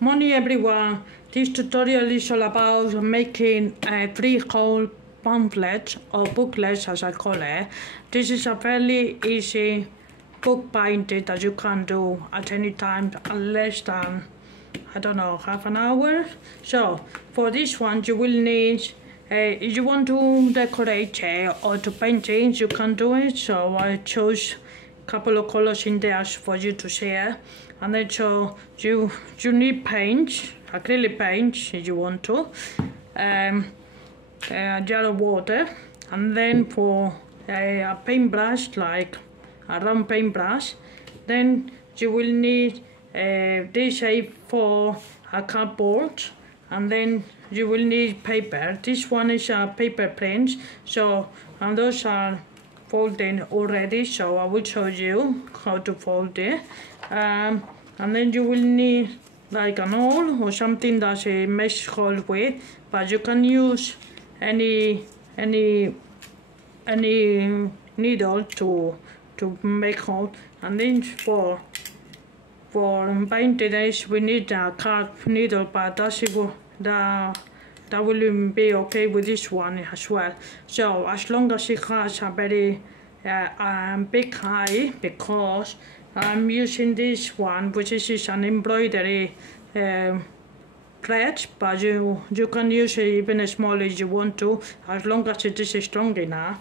Morning everyone, this tutorial is all about making a freehole pamphlet or booklet as I call it. This is a fairly easy book binding that you can do at any time in less than, I don't know, half an hour. So for this one you will need, if you want to decorate it or to paint it, you can do it. So I chose a couple of colors in there for you to share. And then so you need paint, acrylic paint if you want to, yellow water, and then for a paintbrush, like a round paintbrush, then you will need this shape for a cardboard, and then you will need paper. This one is a paper print, so and those are folding already, so I will show you how to fold it. And then you will need like an awl or something that's a mesh hole with, but you can use any needle to make hole. And then for binding this we need a kraft needle, but that will be okay with this one as well. So as long as it has a very big eye, because I'm using this one, which is an embroidery thread, but you can use it even as small as you want to, as long as it is strong enough.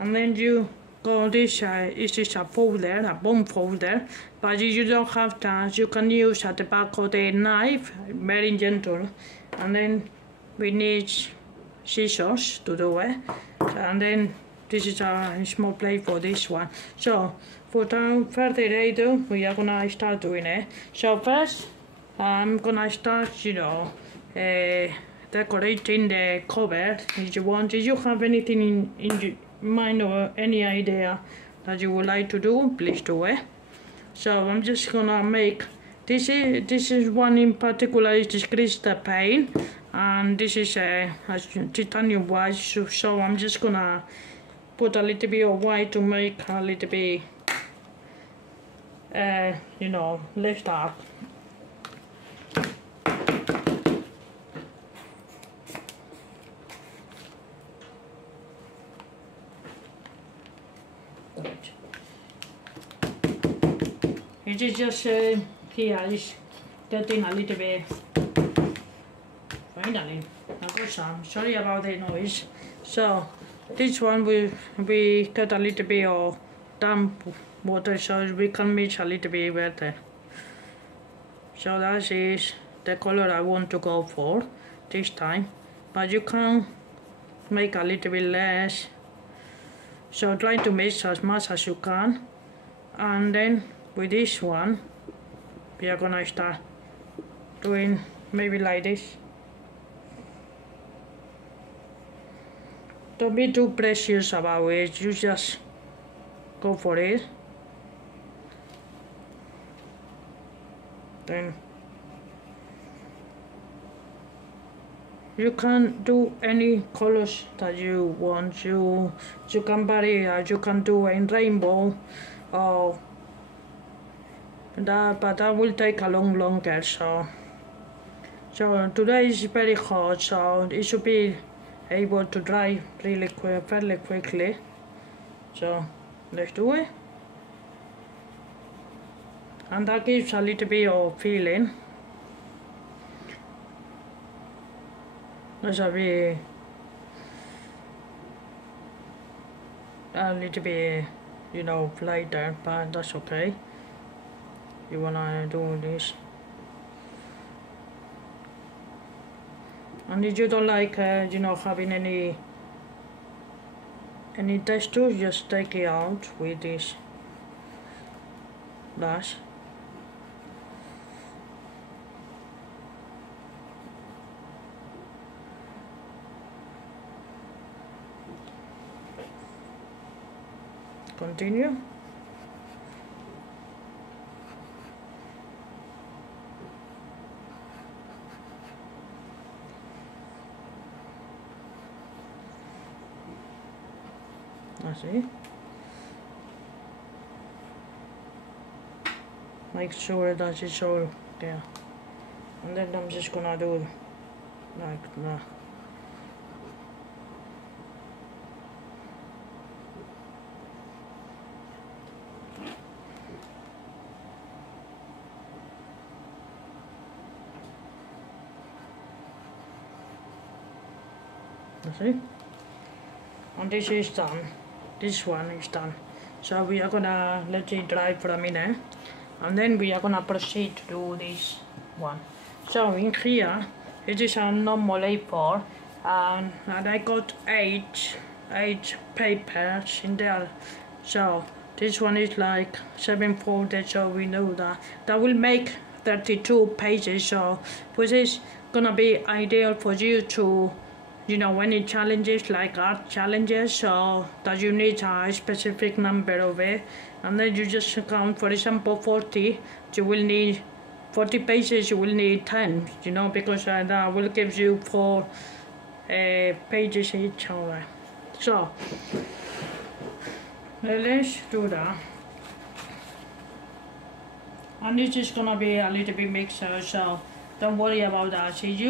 And then you go this is a folder, a bone folder, but if you don't have that, you can use at the back of the knife, very gentle. And then we need scissors to do it, and then this is a small plate for this one. So without further ado, we are gonna start doing it. So first I'm gonna start, decorating the cover. If you have anything in mind or any idea that you would like to do, please do it. So I'm just gonna make this is one in particular, is this crystal Payne, and this is a titanium white. So I'm just gonna put a little bit of white to make a little bit less dark. It is just here is getting a little bit. Finally, I got some. Sorry about the noise. So this one we got a little bit of damp water, so we can mix a little bit better. So that is the color I want to go for this time, but you can make a little bit less. So try to mix as much as you can, and then with this one we are gonna start doing maybe like this. Don't be too precious about it, you just go for it. Then you can do any colors that you want. You can vary, you can do in rainbow or that, but that will take a longer. So today is very hot, so it should be able to dry really fairly quickly. So let's do it, and that gives a little bit of feeling. That's a little bit lighter, but that's okay. You wanna do this, and if you don't like having any texture, just take it out with this brush. Continue. That's it. Make sure that it's all there. And then I'm just gonna do like that. See? And this is done. This one is done. So we are gonna let it dry for a minute, and then we are gonna proceed to do this one. So in here, it is a normal A4, and I got eight papers in there. So this one is like 7 folded, so we know that will make 32 pages. So which is gonna be ideal for you to, you know, any challenges like art challenges, so that you need a specific number of it, and then you just count. For example, 40, you will need 40 pages, you will need 10, you know, because that will give you 4 pages each. Alright, so let's do that. And this is gonna be a little bit mixer, so don't worry about that. So if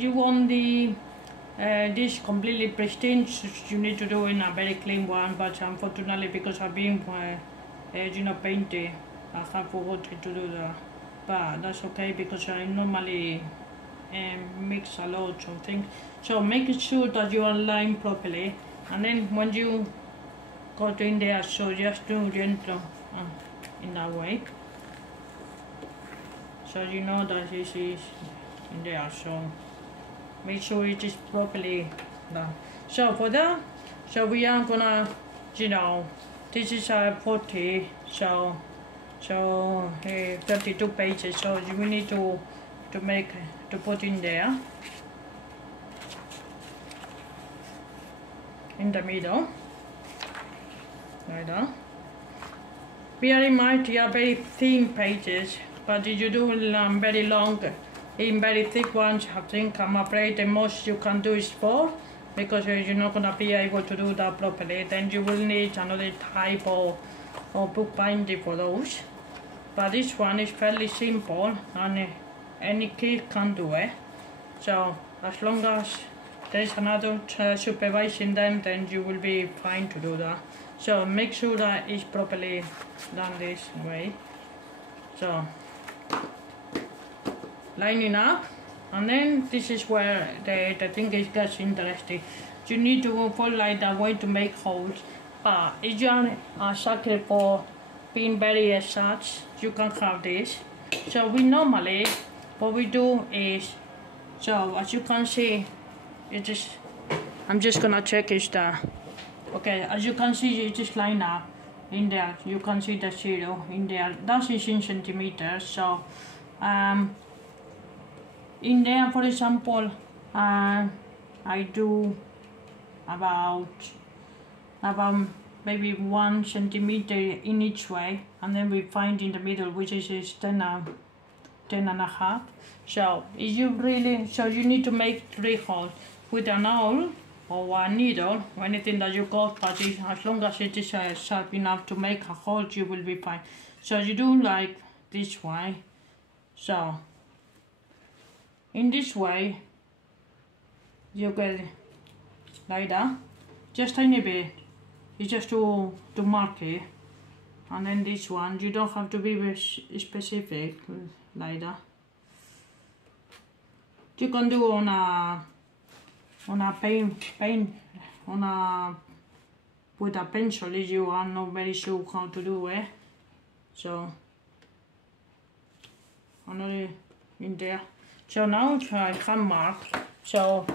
you want the this completely pristine, you need to do in a very clean one, but unfortunately, because I've been you know, painting, I have forgotten to do that. But that's okay, because I normally mix a lot of things. So make sure that you align properly, and then when you got in there, so just do gentle in that way, so you know that this is in there. So make sure it is properly done. So for that, so we are gonna, you know, this is 40, so 32 pages. So we need to put in there in the middle, like that. Bear in mind, they are very thin pages, but if you do very long, in very thick ones, I think, I'm afraid the most you can do is 4, because you're not going to be able to do that properly. Then you will need another type of bookbinding for those. But this one is fairly simple, and any kid can do it. So as long as there's an adult supervising them, then you will be fine to do that. So make sure that it's properly done this way. So lining up, and then this is where the thing gets interesting. You need to fold like that way to make holes, but if you are a sucker for being very exact, you can have this. So we normally, what we do is, so as you can see, it is, I'm just gonna check is that, okay, as you can see, it is line up in there. You can see the 0 in there. That is in centimeters. So in there, for example, I do about maybe 1 centimeter in each way, and then we find in the middle, which is 10 and a half. So if you really, so you need to make 3 holes with an awl or a needle or anything that you got, but as long as it is sharp enough to make a hole, you will be fine. So you do like this way. So in this way, you get like that, just tiny bit. It's just to mark it. And then this one, you don't have to be very specific like that. You can do on a paint with a pencil if you are not very sure how to do it. So another in there. So now I can mark. So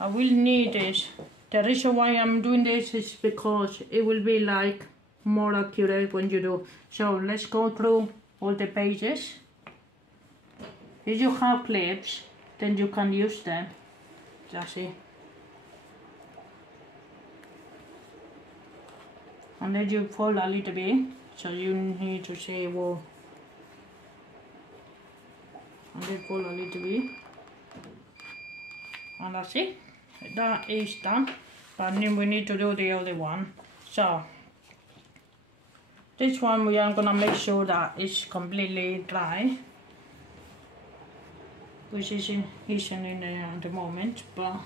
I will need this. The reason why I'm doing this is because it will be like more accurate when you do. So let's go through all the pages. If you have clips, then you can use them. That's it. And then you fold a little bit, so you need to say, well, and then fold a little bit, and that's it. That is done. But then we need to do the other one. So This one we are gonna make sure that it's completely dry, which isn't in there at the moment, but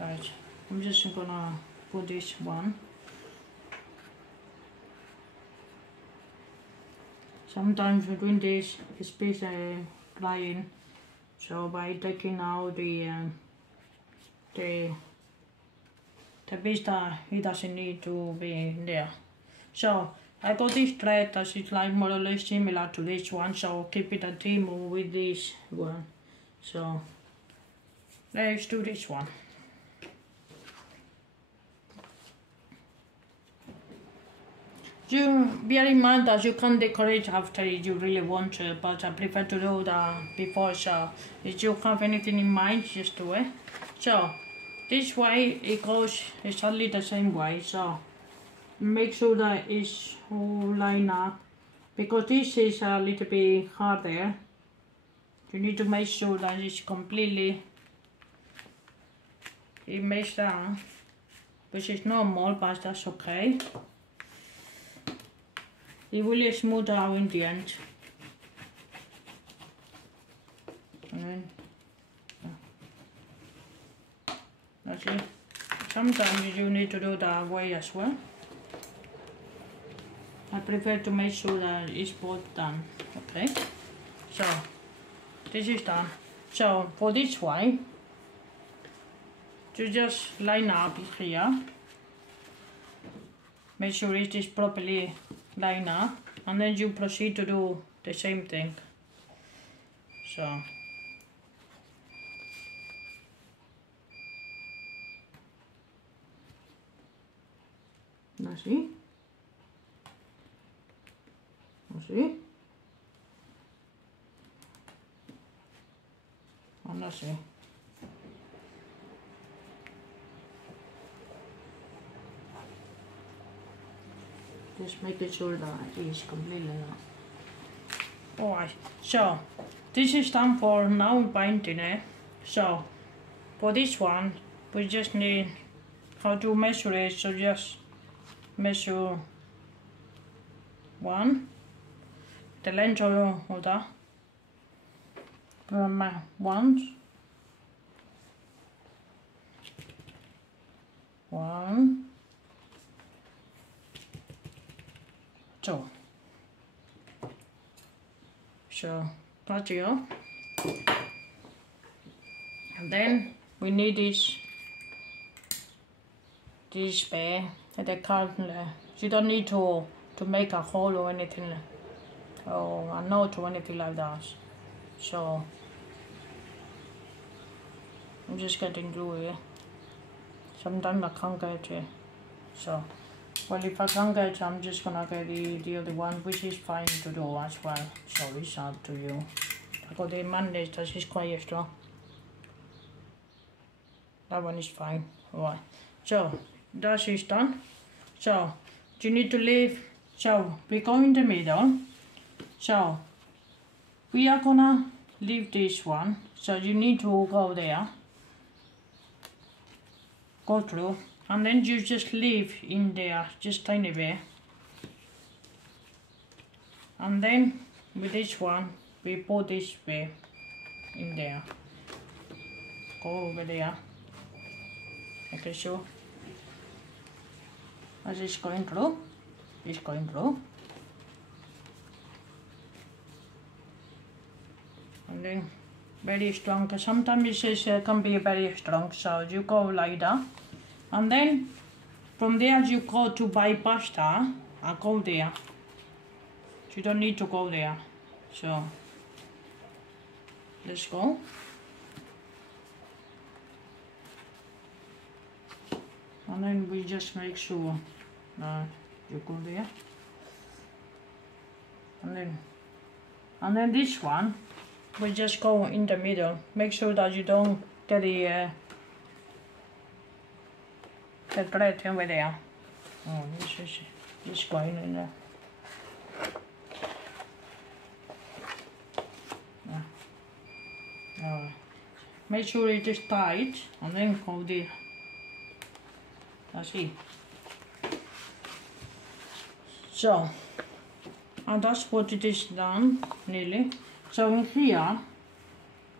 right, I'm just gonna put this one. Sometimes we're doing this, it's basically drying, so by taking out the piece that it doesn't need to be there. So I got this thread that is like more or less similar to this one, so keep it a team with this one. So let's do this one. You bear in mind that you can decorate after you really want to, but I prefer to do that before, so if you have anything in mind, just do it. So this way it goes exactly the same way, so make sure that it's all lined up, because this is a little bit harder. You need to make sure that it's completely mixed down, which is normal, but that's okay. It will smooth out in the end. And then, that's it. Sometimes you need to do that way as well. I prefer to make sure that it's both done. Okay, so this is done. So for this way, you just line up here. Make sure it is properly lined up, and then you proceed to do the same thing. So that's it. That's it. And that's it. Just making sure that it is completely done. Alright, so this is done for now painting it. So for this one, we just need how to measure it. So just measure one, the length of that, from one, two. So that's it. And then we need this bit at the corner. You don't need to make a hole or anything, or a knot or anything like that. So I'm just getting glue here. Sometimes I can't get it. So well, if I can't get it, I'm just gonna get the other one, which is fine to do as well. So it's up to you. I got the mandate that is quite extra. That one is fine. Alright. So that is done. So you need to leave. So we go in the middle. So we are gonna leave this one. So you need to go there. Go through. And then you just leave in there, just tiny bit. And then with this one, we put this way in there. Go over there. Okay, sure. As it's going through, it's going through. And then very strong, because sometimes it can be very strong, so you go like that. And then from there you go to bypass that and go there. You don't need to go there. So let's go. And then we just make sure that you go there. And then this one, we just go in the middle. Make sure that you don't get the thread over there. Oh, this is going in there. Make sure it is tight, and then go there. That's it. So, and that's what it is done, nearly. So in here,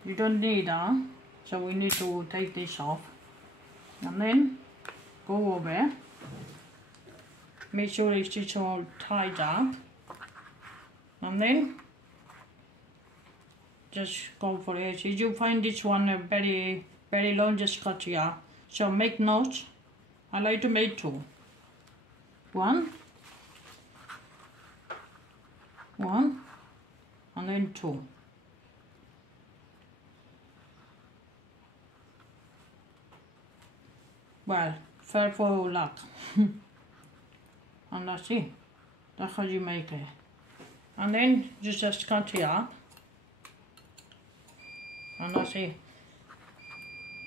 you don't need that, so we need to take this off. And then, go over, make sure it's all tied up. And then, just go for it. If you find this one very, very long, just cut here. So make notes. I like to make 2. 1, and then 2. Well, fair for luck. And that's it. That's how you make it. And then you just cut it up. And that's it.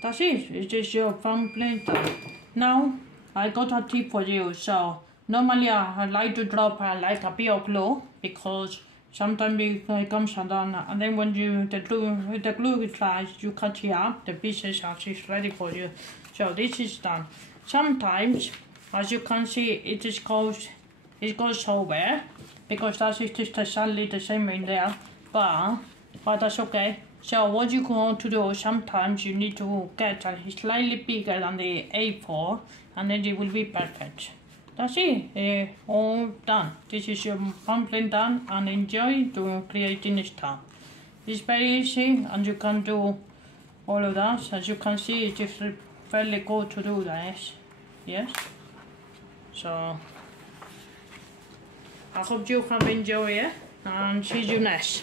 That's it. It is your pamphlet. Now, I got a tip for you. So, normally I like to drop like a bit of glue because sometimes it comes undone. And then when the glue is dry, you cut it up. The pieces are just ready for you. So this is done. Sometimes, as you can see, it goes over because that is just exactly the same in there. But that's okay. So what you going to do, sometimes you need to get slightly bigger than the A4 and then it will be perfect. That's it, all done. This is your pamphlet done and enjoy to creating stuff. It's very easy and you can do all of that. As you can see, it's just fairly good to do this. Yes. So I hope you have enjoyed it and see you next.